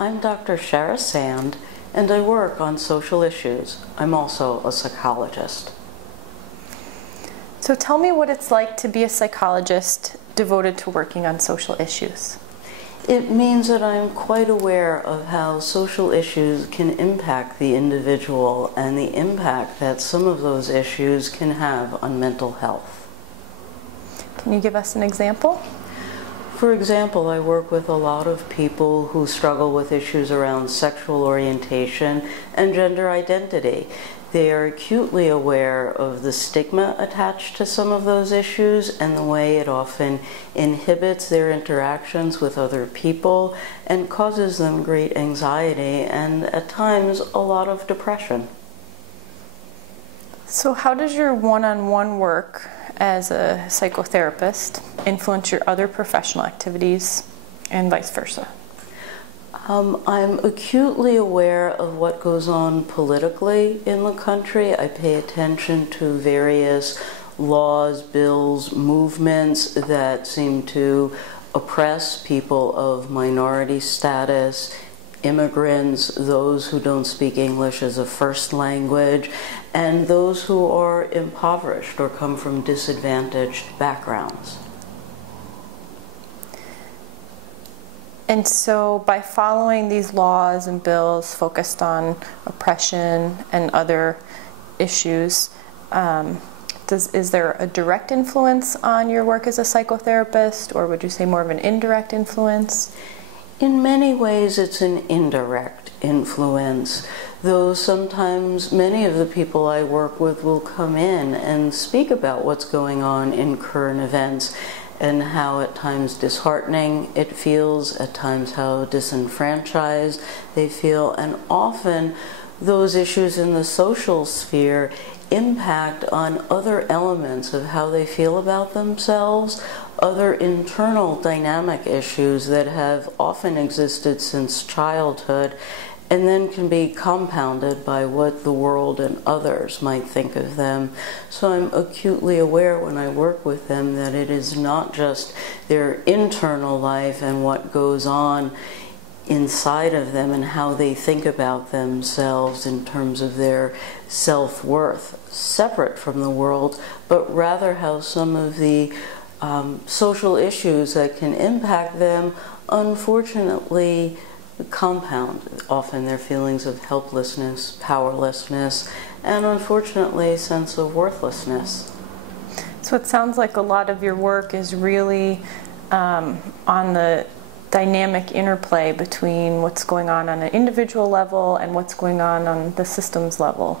I'm Dr. Shara Sand, and I work on social issues. I'm also a psychologist. So tell me what it's like to be a psychologist devoted to working on social issues. It means that I'm quite aware of how social issues can impact the individual and the impact that some of those issues can have on mental health. Can you give us an example? For example, I work with a lot of people who struggle with issues around sexual orientation and gender identity. They are acutely aware of the stigma attached to some of those issues and the way it often inhibits their interactions with other people and causes them great anxiety and at times a lot of depression. So how does your one-on-one work as a psychotherapist influence your other professional activities and vice versa? I'm acutely aware of what goes on politically in the country. I pay attention to various laws, bills, movements that seem to oppress people of minority status, immigrants, those who don't speak English as a first language, and those who are impoverished or come from disadvantaged backgrounds. And so by following these laws and bills focused on oppression and other issues, is there a direct influence on your work as a psychotherapist, or would you say more of an indirect influence? In many ways, it's an indirect influence, though sometimes many of the people I work with will come in and speak about what's going on in current events and how at times disheartening it feels, at times how disenfranchised they feel, and often those issues in the social sphere impact on other elements of how they feel about themselves, other internal dynamic issues that have often existed since childhood, and then can be compounded by what the world and others might think of them. So I'm acutely aware when I work with them that it is not just their internal life and what goes on inside of them and how they think about themselves in terms of their self-worth, separate from the world, but rather how some of the social issues that can impact them unfortunately compound often their feelings of helplessness, powerlessness, and unfortunately a sense of worthlessness. So it sounds like a lot of your work is really on the dynamic interplay between what's going on an individual level and what's going on the systems level.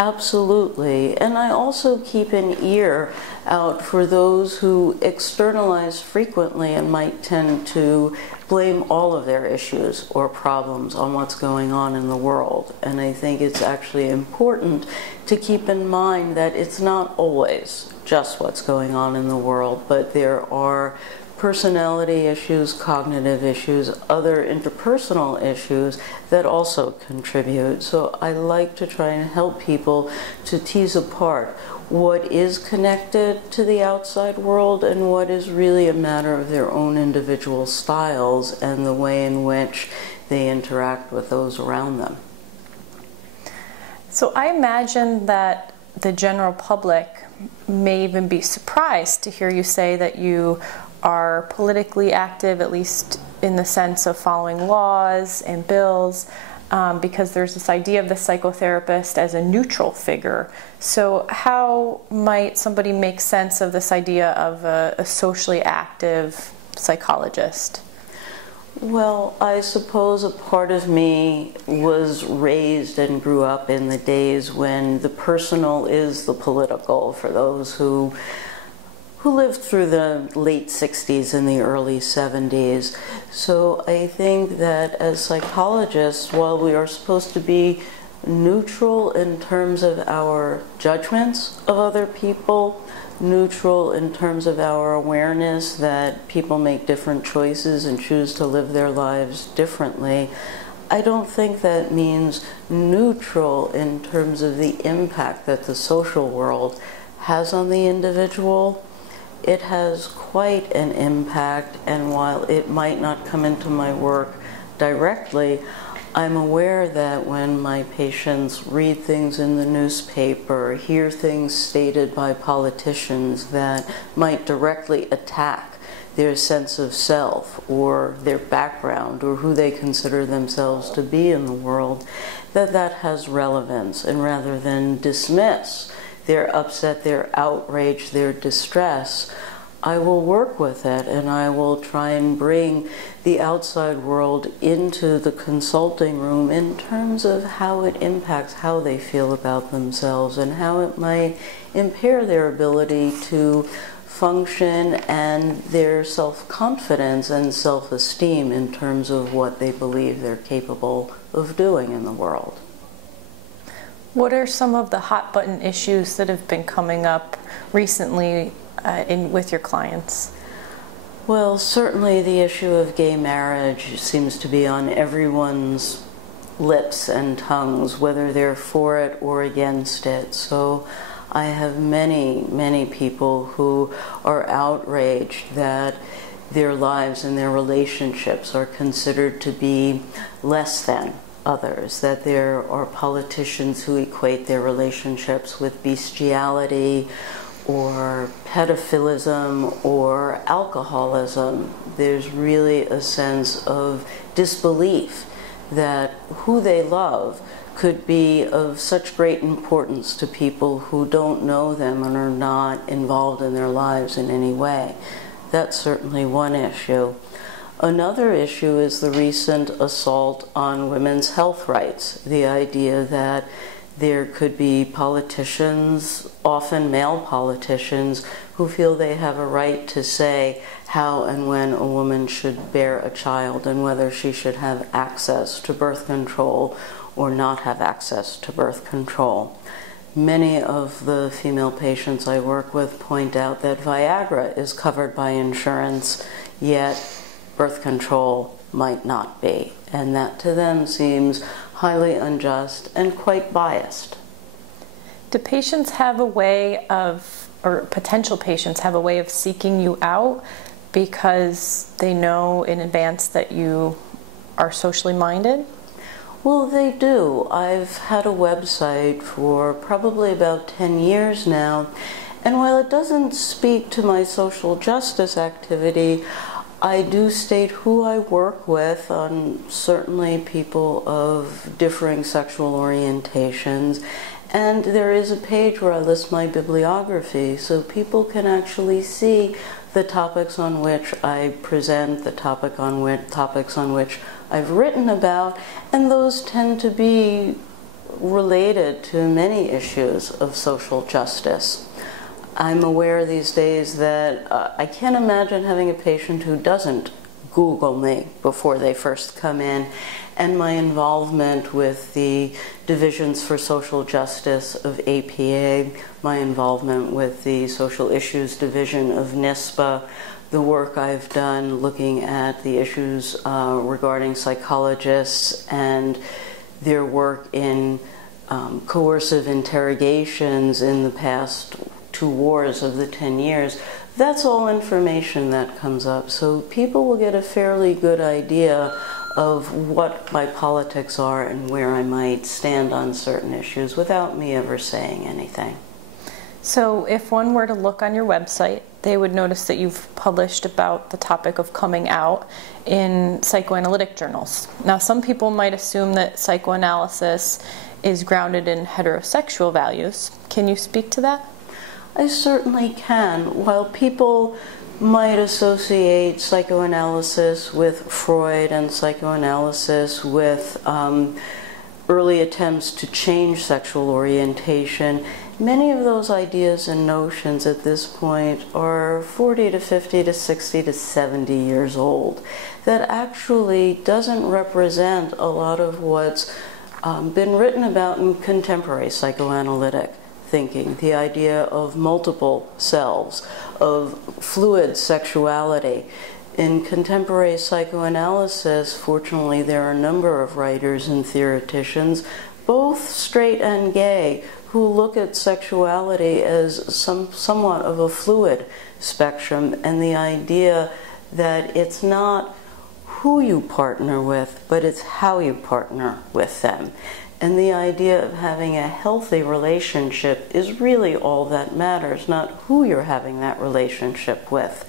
Absolutely. And I also keep an ear out for those who externalize frequently and might tend to blame all of their issues or problems on what's going on in the world. And I think it's actually important to keep in mind that it's not always just what's going on in the world, but there are personality issues, cognitive issues, other interpersonal issues that also contribute. So I like to try and help people to tease apart what is connected to the outside world and what is really a matter of their own individual styles and the way in which they interact with those around them. So I imagine that the general public may even be surprised to hear you say that you are politically active, at least in the sense of following laws and bills, because there's this idea of the psychotherapist as a neutral figure. So how might somebody make sense of this idea of a socially active psychologist? Well, I suppose a part of me was raised and grew up in the days when the personal is the political, for those who lived through the late 60s and the early 70s. So I think that as psychologists, while we are supposed to be neutral in terms of our judgments of other people, neutral in terms of our awareness that people make different choices and choose to live their lives differently, I don't think that means neutral in terms of the impact that the social world has on the individual. It has quite an impact, and while it might not come into my work directly, I'm aware that when my patients read things in the newspaper, hear things stated by politicians that might directly attack their sense of self or their background or who they consider themselves to be in the world, that has relevance. And rather than dismiss their upset, their outrage, their distress, I will work with it, and I will try and bring the outside world into the consulting room in terms of how it impacts how they feel about themselves and how it might impair their ability to function and their self-confidence and self-esteem in terms of what they believe they're capable of doing in the world. What are some of the hot button issues that have been coming up recently with your clients? Well, certainly the issue of gay marriage seems to be on everyone's lips and tongues, whether they're for it or against it. So I have many people who are outraged that their lives and their relationships are considered to be less than others, that there are politicians who equate their relationships with bestiality or pedophilism or alcoholism. There's really a sense of disbelief that who they love could be of such great importance to people who don't know them and are not involved in their lives in any way. That's certainly one issue. Another issue is the recent assault on women's health rights, the idea that there could be politicians, often male politicians, who feel they have a right to say how and when a woman should bear a child and whether she should have access to birth control or not have access to birth control. Many of the female patients I work with point out that Viagra is covered by insurance, yet birth control might not be, and that to them seems highly unjust and quite biased. Do patients have a way of, or potential patients have a way of seeking you out because they know in advance that you are socially minded? Well, they do. I've had a website for probably about 10 years now, and while it doesn't speak to my social justice activity, I do state who I work with, certainly people of differing sexual orientations, and there is a page where I list my bibliography so people can actually see the topics on which I present, the topics on which I've written about, and those tend to be related to many issues of social justice. I'm aware these days that I can't imagine having a patient who doesn't Google me before they first come in, and my involvement with the Divisions for Social Justice of APA, my involvement with the Social Issues Division of NISPA, the work I've done looking at the issues regarding psychologists and their work in coercive interrogations in the past 2 wars of the 10 years, that's all information that comes up. So people will get a fairly good idea of what my politics are and where I might stand on certain issues without me ever saying anything. So if one were to look on your website, they would notice that you've published about the topic of coming out in psychoanalytic journals. Now, some people might assume that psychoanalysis is grounded in heterosexual values. Can you speak to that? I certainly can. While people might associate psychoanalysis with Freud and psychoanalysis with early attempts to change sexual orientation, many of those ideas and notions at this point are 40 to 50 to 60 to 70 years old. That actually doesn't represent a lot of what's been written about in contemporary psychoanalytic thinking, the idea of multiple selves, of fluid sexuality. In contemporary psychoanalysis, fortunately, there are a number of writers and theoreticians, both straight and gay, who look at sexuality as somewhat of a fluid spectrum, and the idea that it's not who you partner with, but it's how you partner with them. And the idea of having a healthy relationship is really all that matters, not who you're having that relationship with.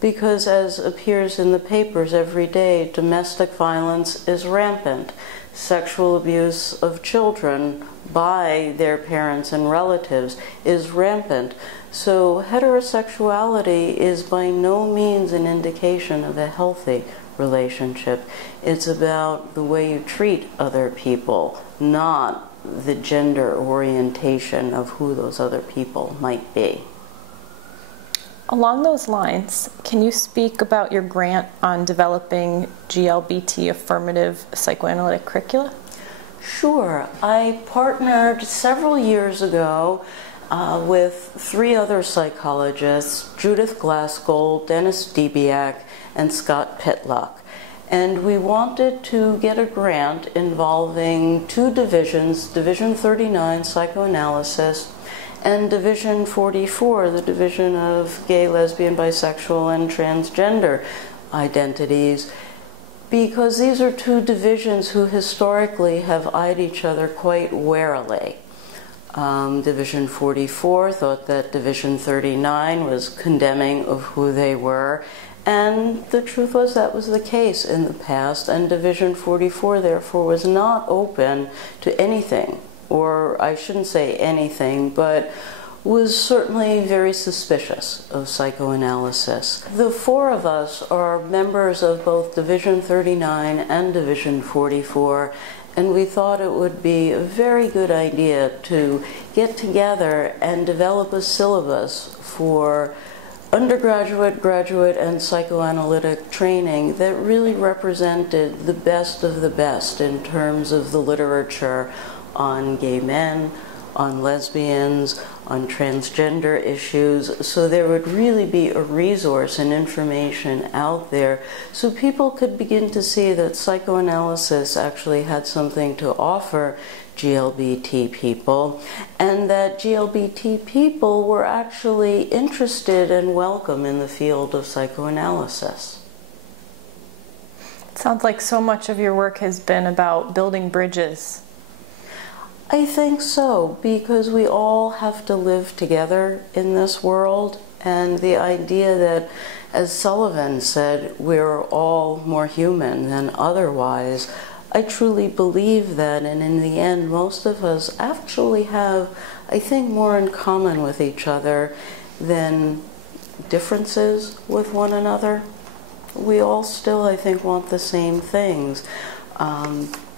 Because as appears in the papers every day, domestic violence is rampant. Sexual abuse of children by their parents and relatives is rampant. So heterosexuality is by no means an indication of a healthy relationship. It's about the way you treat other people, not the gender orientation of who those other people might be. Along those lines, can you speak about your grant on developing GLBT affirmative psychoanalytic curricula? Sure. I partnered several years ago with 3 other psychologists, Judith Glassgold, Dennis Debiak, and Scott Pitlock. And we wanted to get a grant involving 2 divisions, Division 39, Psychoanalysis, and Division 44, the division of gay, lesbian, bisexual, and transgender identities, because these are 2 divisions who historically have eyed each other quite warily. Division 44 thought that Division 39 was condemning of who they were, and the truth was that was the case in the past, and Division 44 therefore was not open to anything, or I shouldn't say anything, but was certainly very suspicious of psychoanalysis. The 4 of us are members of both Division 39 and Division 44, and we thought it would be a very good idea to get together and develop a syllabus for undergraduate, graduate, and psychoanalytic training that really represented the best of the best in terms of the literature on gay men, on lesbians, on transgender issues, so there would really be a resource and information out there so people could begin to see that psychoanalysis actually had something to offer GLBT people, and that GLBT people were actually interested and welcome in the field of psychoanalysis. It sounds like so much of your work has been about building bridges. I think so, because we all have to live together in this world, and the idea that, as Sullivan said, we're all more human than otherwise, I truly believe that, and in the end, most of us actually have, I think, more in common with each other than differences with one another. We all still, I think, want the same things.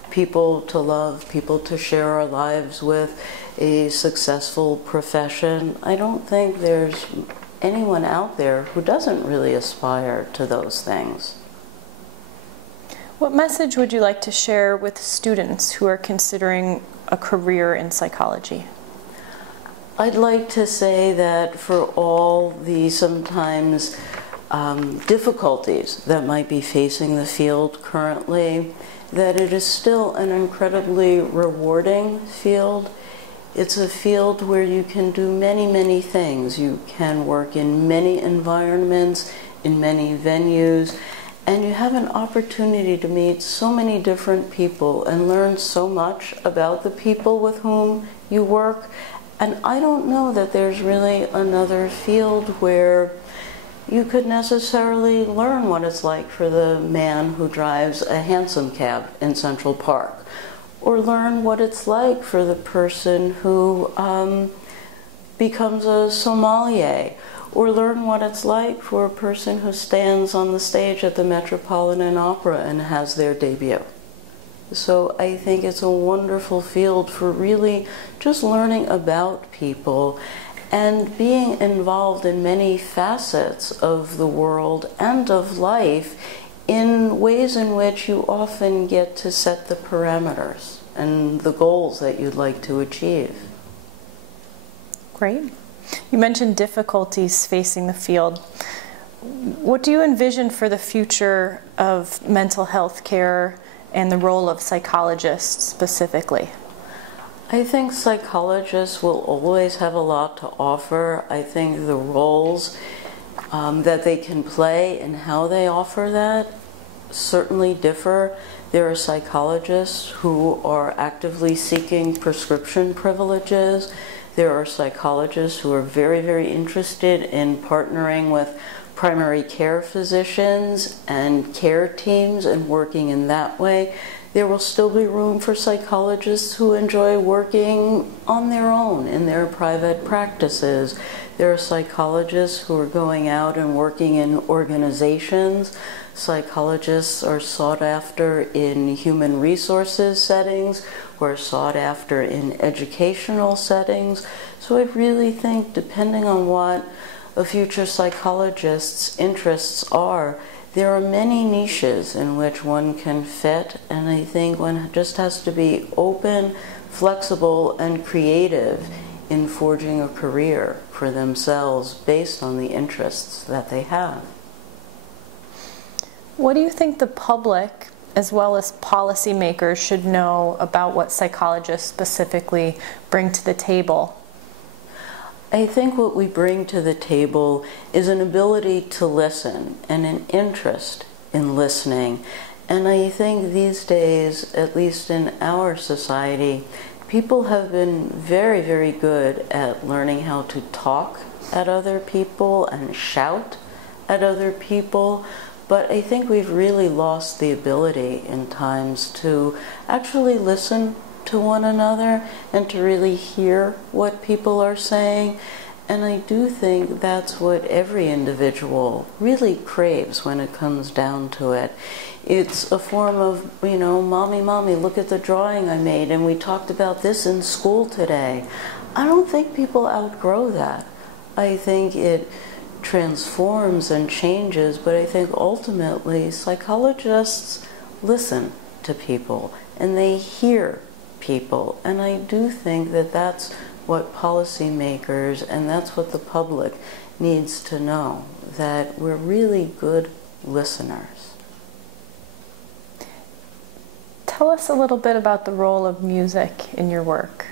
People to love, people to share our lives with, a successful profession. I don't think there's anyone out there who doesn't really aspire to those things. What message would you like to share with students who are considering a career in psychology? I'd like to say that for all the sometimes difficulties that might be facing the field currently, that it is still an incredibly rewarding field. It's a field where you can do many, many things. You can work in many environments, in many venues, and you have an opportunity to meet so many different people and learn so much about the people with whom you work. And I don't know that there's really another field where you could necessarily learn what it's like for the man who drives a hansom cab in Central Park, or learn what it's like for the person who becomes a sommelier, or learn what it's like for a person who stands on the stage at the Metropolitan Opera and has their debut. So I think it's a wonderful field for really just learning about people and being involved in many facets of the world and of life in ways in which you often get to set the parameters and the goals that you'd like to achieve. Great. You mentioned difficulties facing the field. What do you envision for the future of mental health care and the role of psychologists specifically? I think psychologists will always have a lot to offer. I think the roles that they can play and how they offer that certainly differ. There are psychologists who are actively seeking prescription privileges. There are psychologists who are very, very interested in partnering with primary care physicians and care teams and working in that way. There will still be room for psychologists who enjoy working on their own in their private practices. There are psychologists who are going out and working in organizations. Psychologists are sought after in human resources settings, who are sought after in educational settings. So I really think, depending on what a future psychologist's interests are, there are many niches in which one can fit, and I think one just has to be open, flexible, and creative in forging a career for themselves based on the interests that they have. What do you think the public, as well as policymakers, should know about what psychologists specifically bring to the table? I think what we bring to the table is an ability to listen and an interest in listening. And I think these days, at least in our society, people have been very, very good at learning how to talk at other people and shout at other people. But I think we've really lost the ability in times to actually listen to one another and to really hear what people are saying. And I do think that's what every individual really craves when it comes down to it. It's a form of, mommy, look at the drawing I made, and we talked about this in school today. I don't think people outgrow that. I think it transforms and changes, but I think ultimately psychologists listen to people and they hear people, and I do think that that's what policymakers and that's what the public needs to know, that we're really good listeners. Tell us a little bit about the role of music in your work.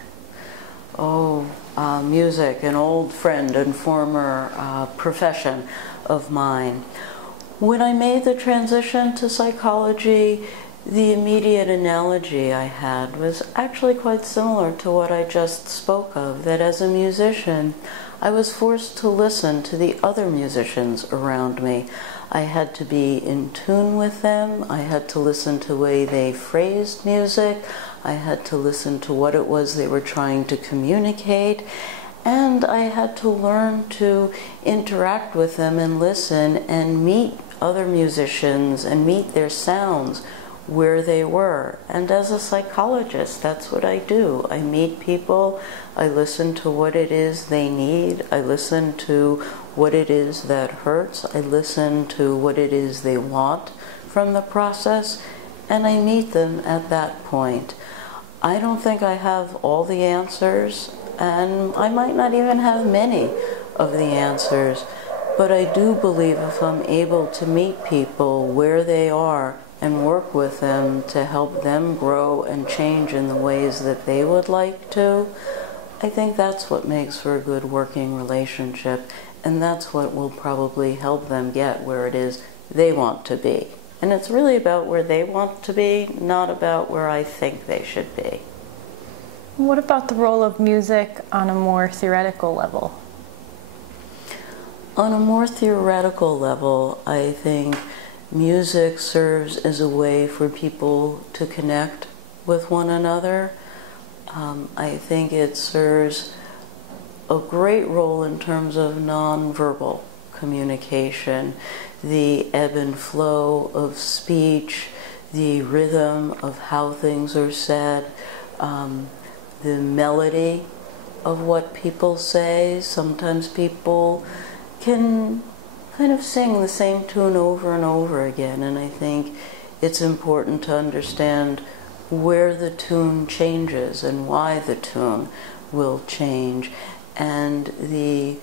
Music, an old friend and former profession of mine. When I made the transition to psychology, the immediate analogy I had was actually quite similar to what I just spoke of, that as a musician, I was forced to listen to the other musicians around me. I had to be in tune with them. I had to listen to the way they phrased music. I had to listen to what it was they were trying to communicate. And I had to learn to interact with them and listen and meet other musicians and meet their sounds where they were. And as a psychologist, that's what I do. I meet people, I listen to what it is they need, I listen to what it is that hurts, I listen to what it is they want from the process, and I meet them at that point. I don't think I have all the answers, and I might not even have many of the answers, but I do believe if I'm able to meet people where they are and work with them to help them grow and change in the ways that they would like to, I think that's what makes for a good working relationship, and that's what will probably help them get where it is they want to be. And it's really about where they want to be, not about where I think they should be. What about the role of music on a more theoretical level? On a more theoretical level, I think music serves as a way for people to connect with one another. I think it serves a great role in terms of nonverbal communication, the ebb and flow of speech, the rhythm of how things are said, the melody of what people say. Sometimes people can kind of sing the same tune over and over again, and I think it's important to understand where the tune changes and why the tune will change, and the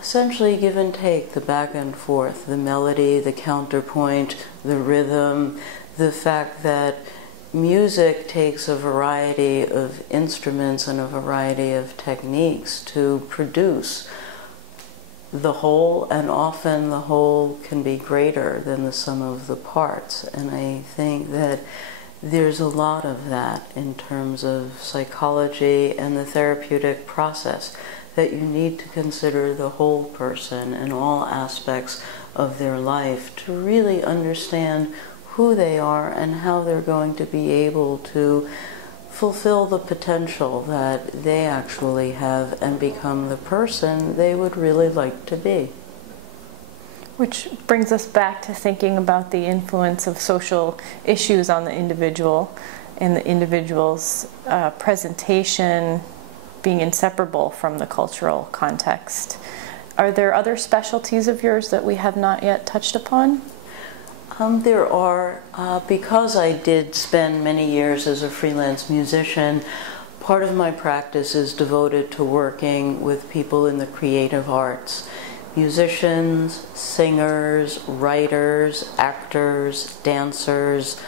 essentially give and take, the back and forth, the melody, the counterpoint, the rhythm, the fact that music takes a variety of instruments and a variety of techniques to produce the whole, and often the whole can be greater than the sum of the parts. And I think that there's a lot of that in terms of psychology and the therapeutic process, that you need to consider the whole person and all aspects of their life to really understand who they are and how they're going to be able to fulfill the potential that they actually have and become the person they would really like to be. Which brings us back to thinking about the influence of social issues on the individual and the individual's presentation being inseparable from the cultural context. Are there other specialties of yours that we have not yet touched upon? There are. Because I did spend many years as a freelance musician, part of my practice is devoted to working with people in the creative arts. Musicians, singers, writers, actors, dancers.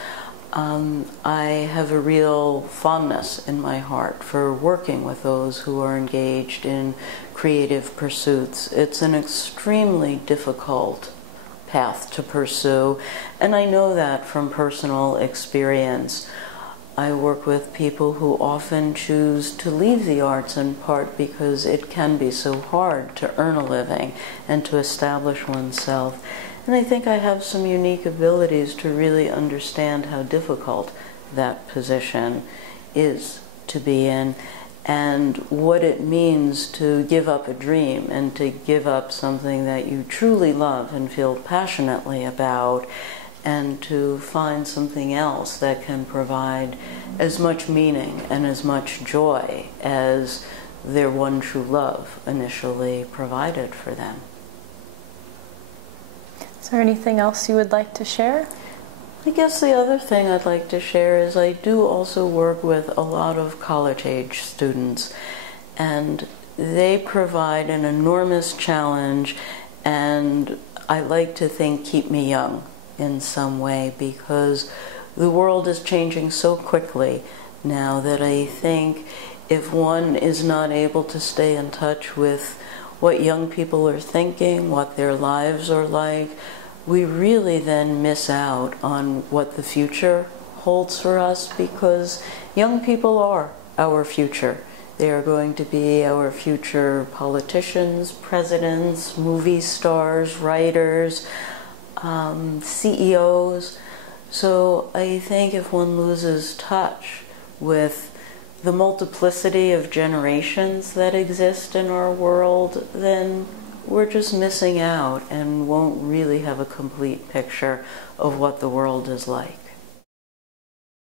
I have a real fondness in my heart for working with those who are engaged in creative pursuits. It's an extremely difficult path to pursue, and I know that from personal experience. I work with people who often choose to leave the arts in part because it can be so hard to earn a living and to establish oneself. And I think I have some unique abilities to really understand how difficult that position is to be in, and what it means to give up a dream and to give up something that you truly love and feel passionately about, and to find something else that can provide as much meaning and as much joy as their one true love initially provided for them. Is there anything else you would like to share? I guess the other thing I'd like to share is I do also work with a lot of college-age students, and they provide an enormous challenge, and I like to think keep me young in some way, because the world is changing so quickly now that I think if one is not able to stay in touch with what young people are thinking, what their lives are like, we really then miss out on what the future holds for us, because young people are our future. They are going to be our future politicians, presidents, movie stars, writers, CEOs. So I think if one loses touch with the multiplicity of generations that exist in our world, then we're just missing out and won't really have a complete picture of what the world is like.